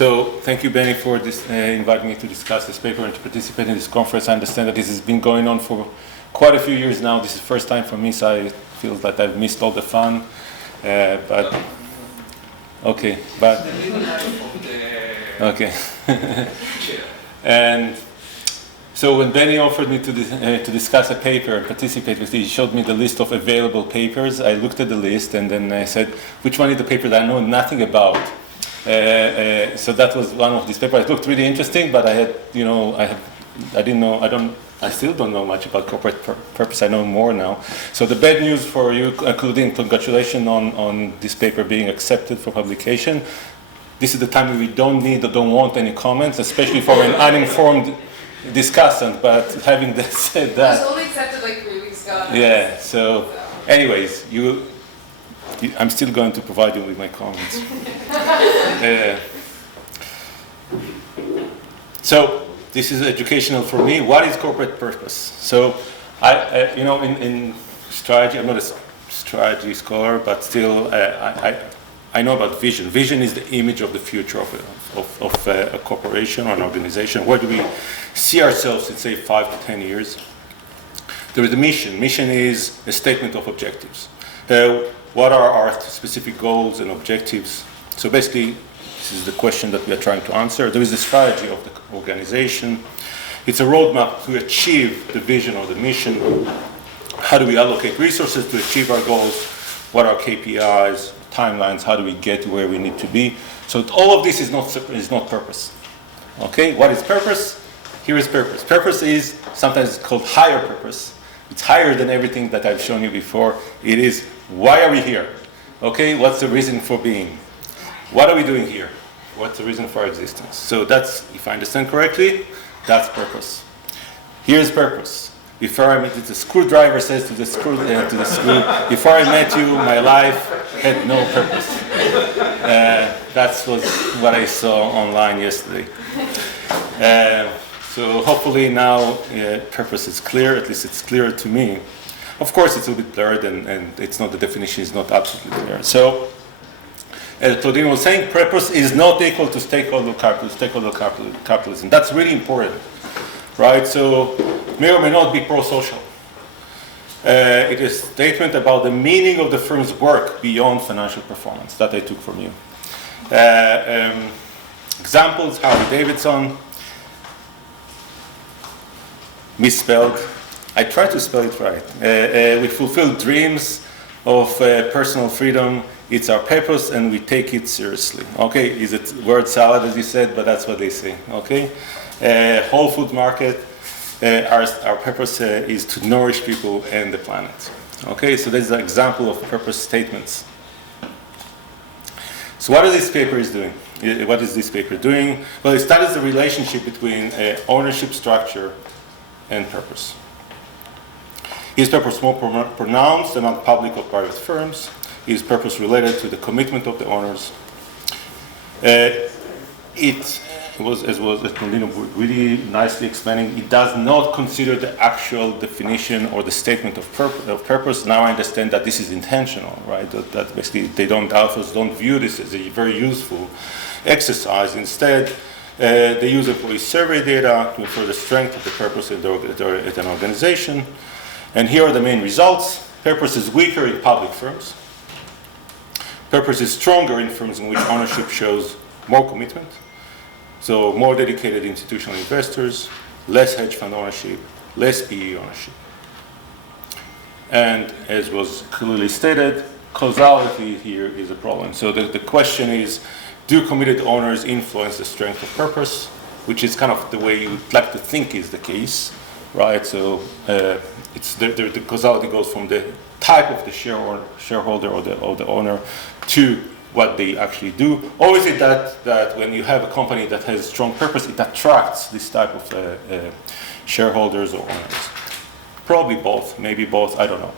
So thank you, Benny, for inviting me to discuss this paper and to participate in this conference. I understand that this has been going on for quite a few years now. This is the first time for me, so I feel that I've missed all the fun. But okay, but okay. And so when Benny offered me to discuss a paper and participate with it, he showed me the list of available papers. I looked at the list and then I said, which one is the paper that I know nothing about? So that was one of these papers. It looked really interesting, but I still don't know much about corporate purpose. I know more now. So the bad news for you, Claudine, congratulations on this paper being accepted for publication. This is the time when we don't need or don't want any comments, especially for an uninformed discussant. But having said that, it was only accepted like 3 weeks ago. Yeah. So, anyways, I'm still going to provide you with my comments. So this is educational for me. What is corporate purpose? So in strategy, I'm not a strategy scholar, but still I know about vision. Vision is the image of the future of a corporation or an organization. Where do we see ourselves in, say, 5 to 10 years? There is a mission. Mission is a statement of objectives. What are our specific goals and objectives? So basically, this is the question that we are trying to answer. There is a strategy of the organization. It's a roadmap to achieve the vision or the mission. How do we allocate resources to achieve our goals? What are KPIs, timelines? How do we get to where we need to be? So all of this is not purpose. Okay, what is purpose? Here is purpose. Purpose is sometimes called higher purpose. It's higher than everything that I've shown you before. It is, why are we here? Okay, what's the reason for being? What are we doing here? What's the reason for our existence? So that's, if I understand correctly, that's purpose. Here's purpose. Before I met you, the screwdriver says to the screw, before I met you, my life had no purpose. That was what I saw online yesterday. So hopefully now purpose is clear, at least it's clearer to me. Of course, it's a bit blurred and it's not, the definition is not absolutely clear. So, as Claudine was saying, purpose is not equal to stakeholder capitalism. That's really important, right? So, may or may not be pro-social. It is a statement about the meaning of the firm's work beyond financial performance that I took from you. Examples, Harley Davidson, misspelled. I try to spell it right. We fulfill dreams of personal freedom. It's our purpose, and we take it seriously. Okay, is it word salad, as you said, but that's what they say. Okay, Whole Food Market. Our purpose is to nourish people and the planet. Okay, so this is an example of purpose statements. So what is this paper doing? What is this paper doing? Well, it studies the relationship between ownership structure and purpose. Is purpose more pronounced among public or private firms? Is purpose related to the commitment of the owners? It was, as Claudine really nicely explaining, it does not consider the actual definition or the statement of purpose. Now I understand that this is intentional, right? That basically authors don't view this as a very useful exercise. Instead, they use employee survey data to infer the strength of the purpose at an organization. And here are the main results. Purpose is weaker in public firms. Purpose is stronger in firms in which ownership shows more commitment. So more dedicated institutional investors, less hedge fund ownership, less PE ownership. And as was clearly stated, causality here is a problem. So the question is, do committed owners influence the strength of purpose? Which is kind of the way you would like to think is the case, right? So it's the causality goes from the type of the shareholder or the owner to what they actually do. Or is it that when you have a company that has strong purpose, it attracts this type of shareholders or owners? Probably both, maybe both, I don't know.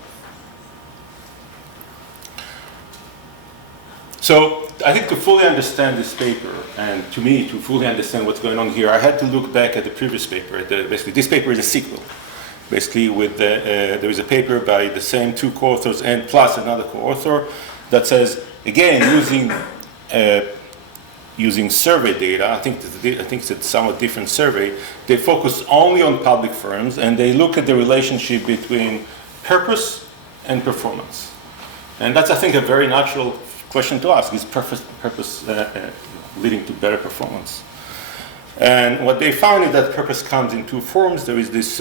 So I think to fully understand this paper, and to me, to fully understand what's going on here, I had to look back at the previous paper. Basically, this paper is a sequel. Basically, there is a paper by the same two co-authors and plus another co-author that says, again, using using survey data. I think it's a somewhat different survey. They focus only on public firms, and they look at the relationship between purpose and performance. And that's, I think, a very natural question to ask: is purpose leading to better performance? And what they found is that purpose comes in two forms. There is this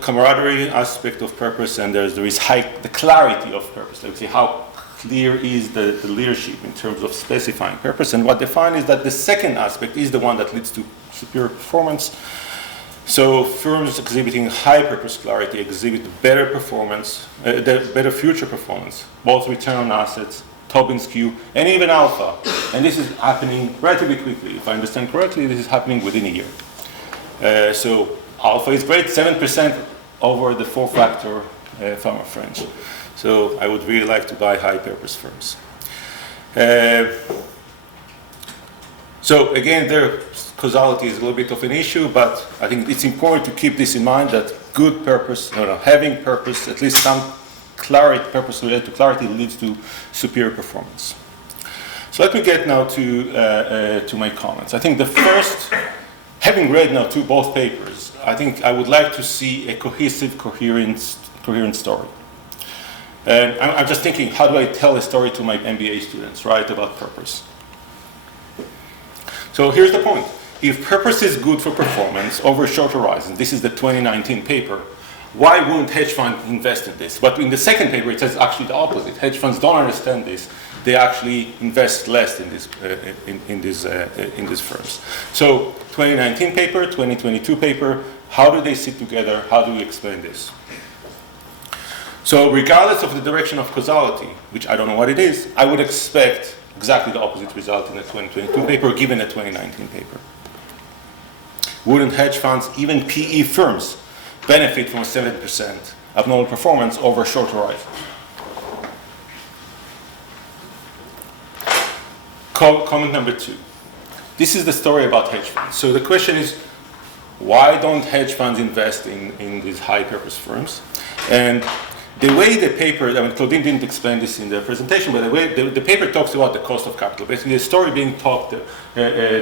camaraderie aspect of purpose, and there is the clarity of purpose. Let's see how clear is the leadership in terms of specifying purpose. And what they find is that the second aspect is the one that leads to superior performance. So firms exhibiting high purpose clarity exhibit better performance, better future performance, both return on assets, Tobin skew, and even alpha. And this is happening relatively quickly. If I understand correctly, this is happening within a year. So alpha is great, 7% over the 4-factor Farmer French. So I would really like to buy high purpose firms. So again, their causality is a little bit of an issue, but I think it's important to keep this in mind, that good purpose, having purpose, at least some clarity, purpose related to clarity, leads to superior performance. So let me get now to my comments. I think the first, having read now both papers, I think I would like to see a cohesive, coherent story. And I'm just thinking, how do I tell a story to my MBA students, right, about purpose? So here's the point. If purpose is good for performance over a short horizon, this is the 2019 paper, why wouldn't hedge funds invest in this? But in the second paper, it says actually the opposite. Hedge funds don't understand this. They actually invest less in these firms. So 2019 paper, 2022 paper, how do they sit together? How do we explain this? So regardless of the direction of causality, which I don't know what it is, I would expect exactly the opposite result in the 2022 paper given the 2019 paper. Wouldn't hedge funds, even PE firms, benefit from a 7% abnormal performance over a short horizon? Comment number 2. This is the story about hedge funds. So the question is, why don't hedge funds invest in these high purpose firms? And the way the paper, I mean, Claudine didn't explain this in the presentation, but the way the paper talks about the cost of capital. Basically, the story being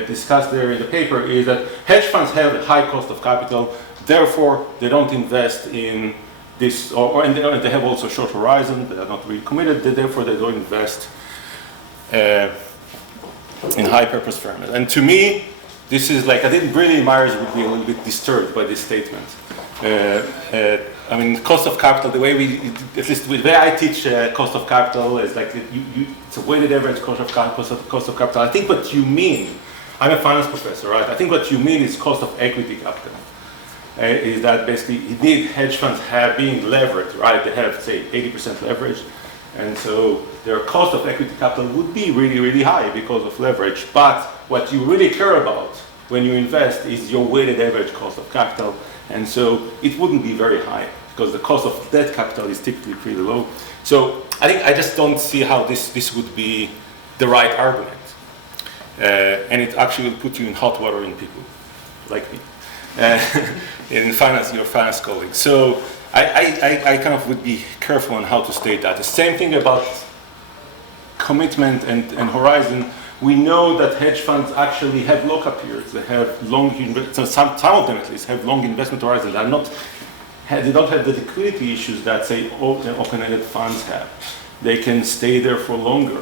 discussed there in the paper is that hedge funds have a high cost of capital, therefore they don't invest in this, and they have also short horizon, they are not really committed, therefore they don't invest in high purpose firms. And to me, this is like, I think really Myers would be a little bit disturbed by this statement. I mean, cost of capital, the way at least the way I teach cost of capital is like, it's a weighted average cost of capital. I think what you mean, I'm a finance professor, right? I think what you mean is cost of equity capital. Is that basically, indeed, hedge funds have being levered, right? They have, say, 80% leverage. And so their cost of equity capital would be really, really high because of leverage. But what you really care about when you invest is your weighted average cost of capital. And so it wouldn't be very high because the cost of debt capital is typically pretty low. So I think I just don't see how this would be the right argument. And it actually will put you in hot water in people like me. In finance, your finance colleagues. So I kind of would be careful on how to state that. The same thing about commitment and horizon. We know that hedge funds actually have lock-up periods. They have some of them at least have long investment horizons. They don't have the liquidity issues that, say, open-ended funds have. They can stay there for longer.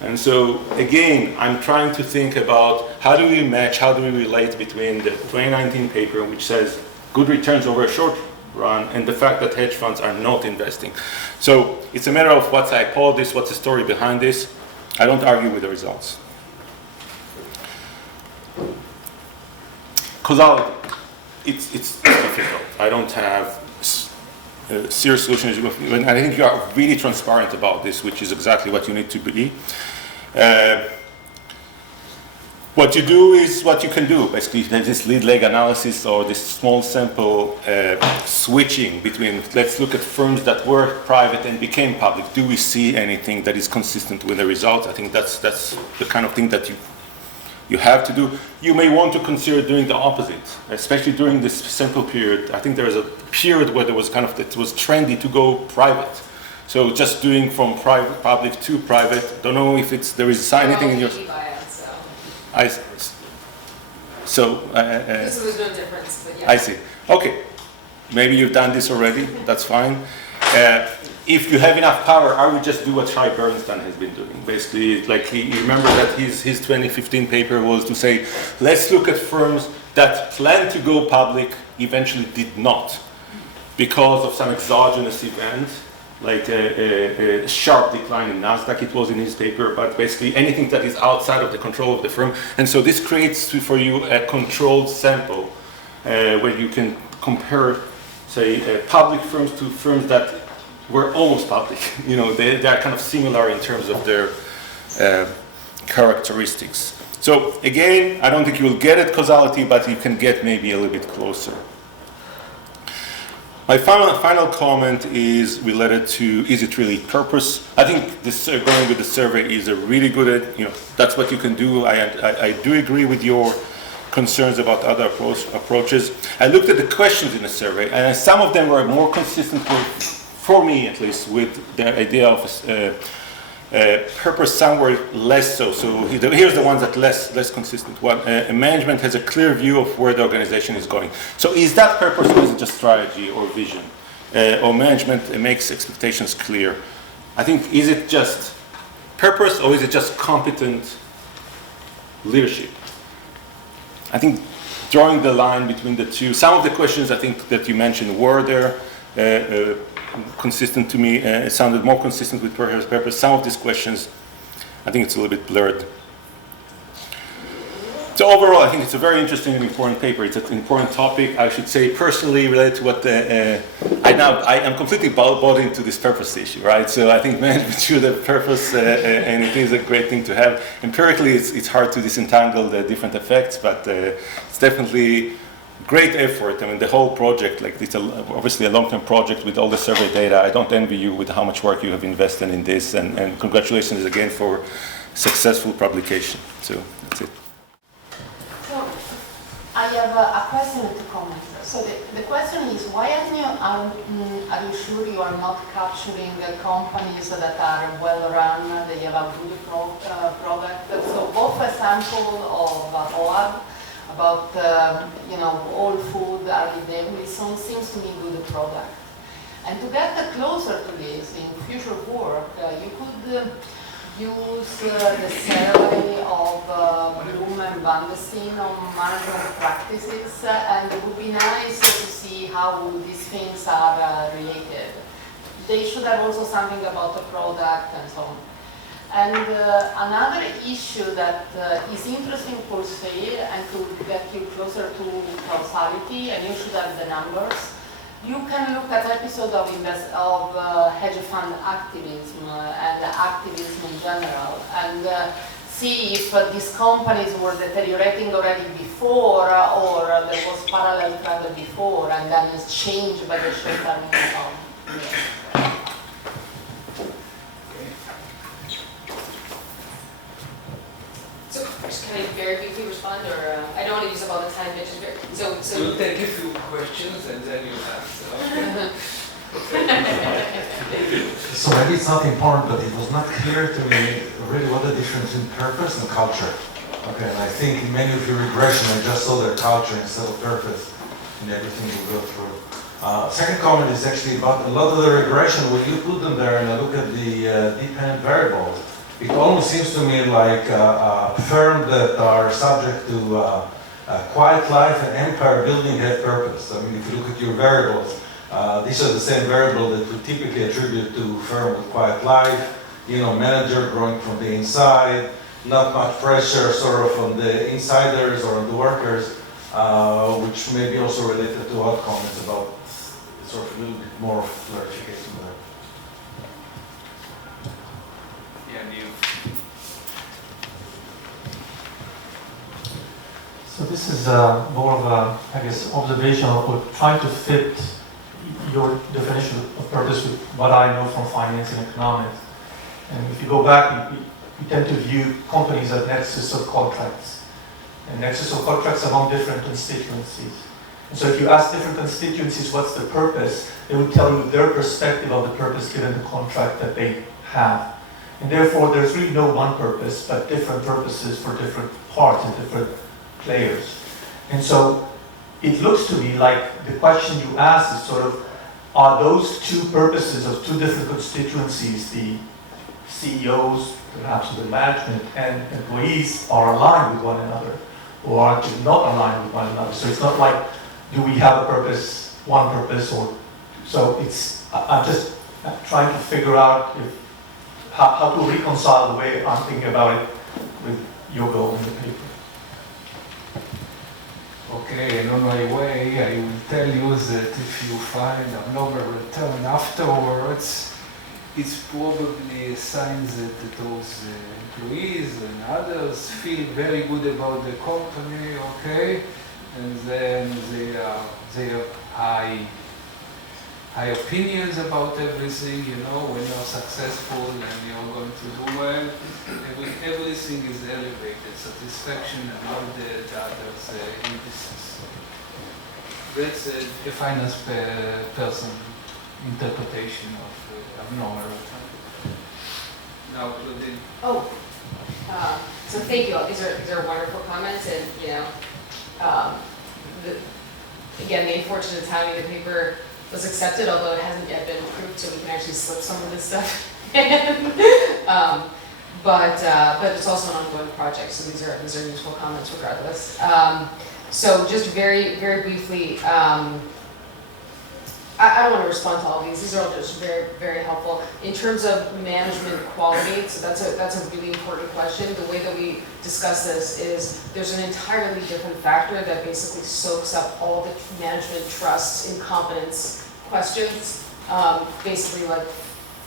And so, again, I'm trying to think about how do we match, how do we relate between the 2019 paper, which says good returns over a short run, and the fact that hedge funds are not investing. So it's a matter of what's the hypothesis, what's the story behind this. I don't argue with the results. Causality, it's difficult. I don't have serious solutions. And I think you are really transparent about this, which is exactly what you need to be. What you do is what you can do. Basically, there's this lead leg analysis or this small sample switching between, let's look at firms that were private and became public. Do we see anything that is consistent with the results? I think that's the kind of thing that you have to do. You may want to consider doing the opposite, especially during this sample period. I think there was a period where it was trendy to go private. So just doing from private, public to private. Don't know if there is anything in your. So there's no difference, but yeah. I see. Okay, maybe you've done this already. That's fine. If you have enough power, I would just do what Shai Bernstein has been doing. Basically, like you remember that his 2015 paper was to say, let's look at firms that plan to go public, eventually did not, because of some exogenous event, like a sharp decline in Nasdaq, it was in his paper, but basically anything that is outside of the control of the firm. And so this creates for you a controlled sample where you can compare, say, public firms to firms that were almost public. You know, they are kind of similar in terms of their characteristics. So again, I don't think you will get at causality, but you can get maybe a little bit closer. My final comment is related to, is it really purpose? I think this going with the survey is a really good, that's what you can do. I do agree with your concerns about other approaches. I looked at the questions in the survey, and some of them were more consistent for me at least, with the idea of purpose, some were less so. So here's the ones that less consistent. One, management has a clear view of where the organization is going. So is that purpose, or is it just strategy or vision? Or management makes expectations clear? I think, is it just purpose, or is it just competent leadership? I think drawing the line between the two, some of the questions I think that you mentioned were there, consistent to me. It sounded more consistent with purpose. Some of these questions, I think it's a little bit blurred. So overall, I think it's a very interesting and important paper. It's an important topic. I should say personally related to what I am completely bought into this purpose issue, right? So I think management should have purpose, and it is a great thing to have. Empirically, it's hard to disentangle the different effects, but it's definitely great effort. I mean, the whole project, like it's obviously a long-term project with all the survey data. I don't envy you with how much work you have invested in this, and congratulations again for successful publication. So that's it. So I have a question to comment. So the question is, why are you sure you are not capturing companies that are well run, they have a good product? So both a sample of Ohad about all food, early Davidson seems to me good product. And to get closer to this in future work, you could use the survey of Bloom and Van de Steen on management practices, and it would be nice to see how these things are related. They should have also something about the product and so on. And another issue that is interesting per se, and to get you closer to causality, and you should have the numbers, you can look at episodes of hedge fund activism and activism in general, and see if these companies were deteriorating already before, or there was parallel trend before, and then it's changed by the short-term income. So, just can I very briefly respond, or I don't want to use up all the time, but just very, so We'll take a few questions and then you answer. So maybe it's not important, but it was not clear to me really what the difference in purpose and culture. Okay, and I think in many of your regression, I just saw their culture instead of purpose in everything you go through. Second comment is actually about a lot of the regression, when you put them there and I look at the dependent variables, it almost seems to me like firms that are subject to quiet life and empire building have purpose. I mean, if you look at your variables, these are the same variables that we typically attribute to firm with quiet life, manager growing from the inside, not much pressure sort of on the insiders or on the workers, which may be also related to our comments about sort of a little bit more clarification there. So this is more of a, I guess, observation or trying to fit your definition of purpose with what I know from finance and economics. And if you go back, we tend to view companies as nexus of contracts. And nexus of contracts among different constituencies. And so if you ask different constituencies what's the purpose, they would tell you their perspective of the purpose given the contract that they have. And therefore, there's really no one purpose, but different purposes for different parts and different players. And so it looks to me like the question you ask is sort of, are those two purposes of two different constituencies, the CEOs, perhaps the management, and employees, are aligned with one another, or are they not aligned with one another? So it's not like, do we have a purpose, one purpose, or so it's. I'm just trying to figure out how to reconcile the way I'm thinking about it with your goal in the paper. Okay, and on my way, I will tell you that if you find abnormal return afterwards, it's probably a sign that those employees and others feel very good about the company, okay? And then they have high opinions about everything, you know, when you're successful and you're going to do well, everything is elevated, satisfaction and all the others indices. That's a finance person interpretation of abnormal return. Now, Claudine. Oh, so thank you all. These are wonderful comments, and again, the unfortunate timing, the paper was accepted, although it hasn't yet been approved, so we can actually slip some of this stuff in. But it's also an ongoing project, so these are useful comments regardless. So just very, very briefly, I don't want to respond to all of these. These are all just very, very helpful. In terms of management quality, so that's a really important question. The way that we discuss this is there's an entirely different factor that basically soaks up all the management trust and competence questions. Basically like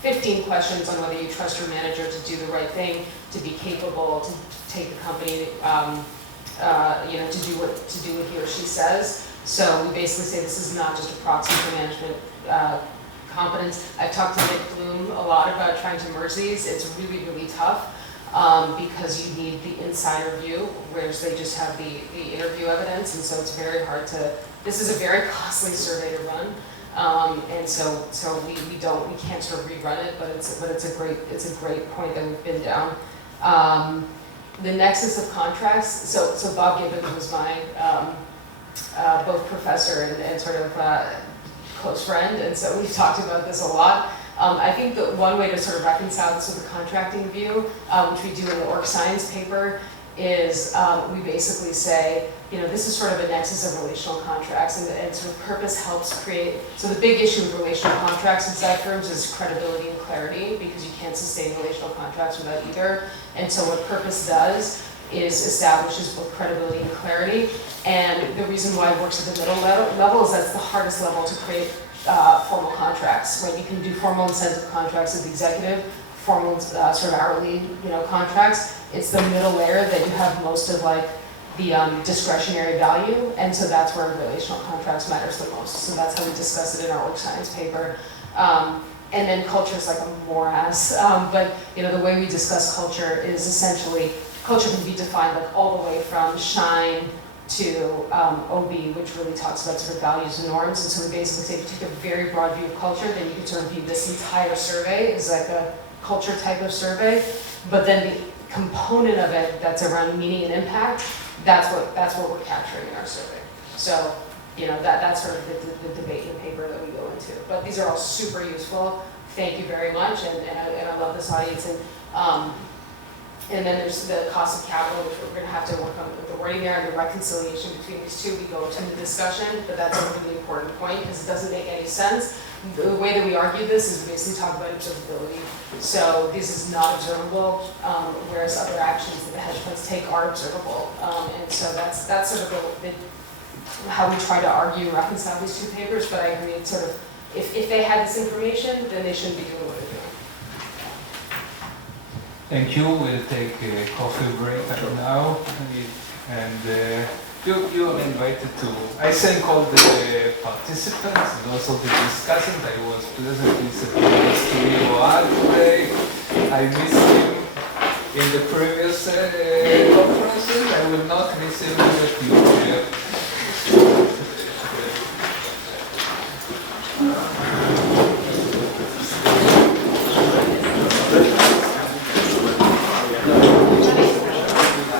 15 questions on whether you trust your manager to do the right thing, to be capable, to take the company, to do what he or she says. So we basically say this is not just a proxy for management competence. I've talked to Nick Bloom a lot about trying to merge these. It's really, really tough because you need the insider view, whereas they just have the interview evidence, and so it's very hard to. This is a very costly survey to run, and so we can't sort of rerun it, but it's a great point that we've been down. The Nexus of Contracts. So Bob Gibbons was my both professor and sort of close friend, and so we've talked about this a lot. I think that one way to sort of reconcile this with the contracting view, which we do in the org science paper, is we basically say, this is sort of a nexus of relational contracts, and sort of purpose helps create. So the big issue with relational contracts inside firms is credibility and clarity, because you can't sustain relational contracts without either. And so what purpose does is establishes both credibility and clarity. And the reason why it works at the middle level is that's the hardest level to create formal contracts. Right? You can do formal incentive contracts with the executive, formal sort of hourly contracts. It's the middle layer that you have most of like the discretionary value, and so that's where relational contracts matters the most. So that's how we discuss it in our org science paper. And then culture is like a morass, but the way we discuss culture is essentially culture can be defined like all the way from Shine to OB, which really talks about sort of values and norms. And so we basically say if you take a very broad view of culture, then you can sort of view this entire survey as like a culture type of survey. But then the component of it that's around meaning and impact, that's what we're capturing in our survey. So that's sort of the debate in the paper that we go into. But these are all super useful. Thank you very much, and I love this audience. And then there's the cost of capital, which we're going to have to work on with the wording there, and the reconciliation between these two. We go into the discussion, but that's a really important point because it doesn't make any sense. The way that we argue this is we basically talk about observability. So this is not observable, whereas other actions that the hedge funds take are observable. And so that's sort of how we try to argue and reconcile these two papers. But I agree, it's sort of if they had this information, then they shouldn't be doing what they're doing. Thank you. We'll take a coffee break now, and you are invited to. I thank all the participants and also the discussants. I was pleasantly surprised to meet Ohad today. I missed him in the previous conferences. I will not miss him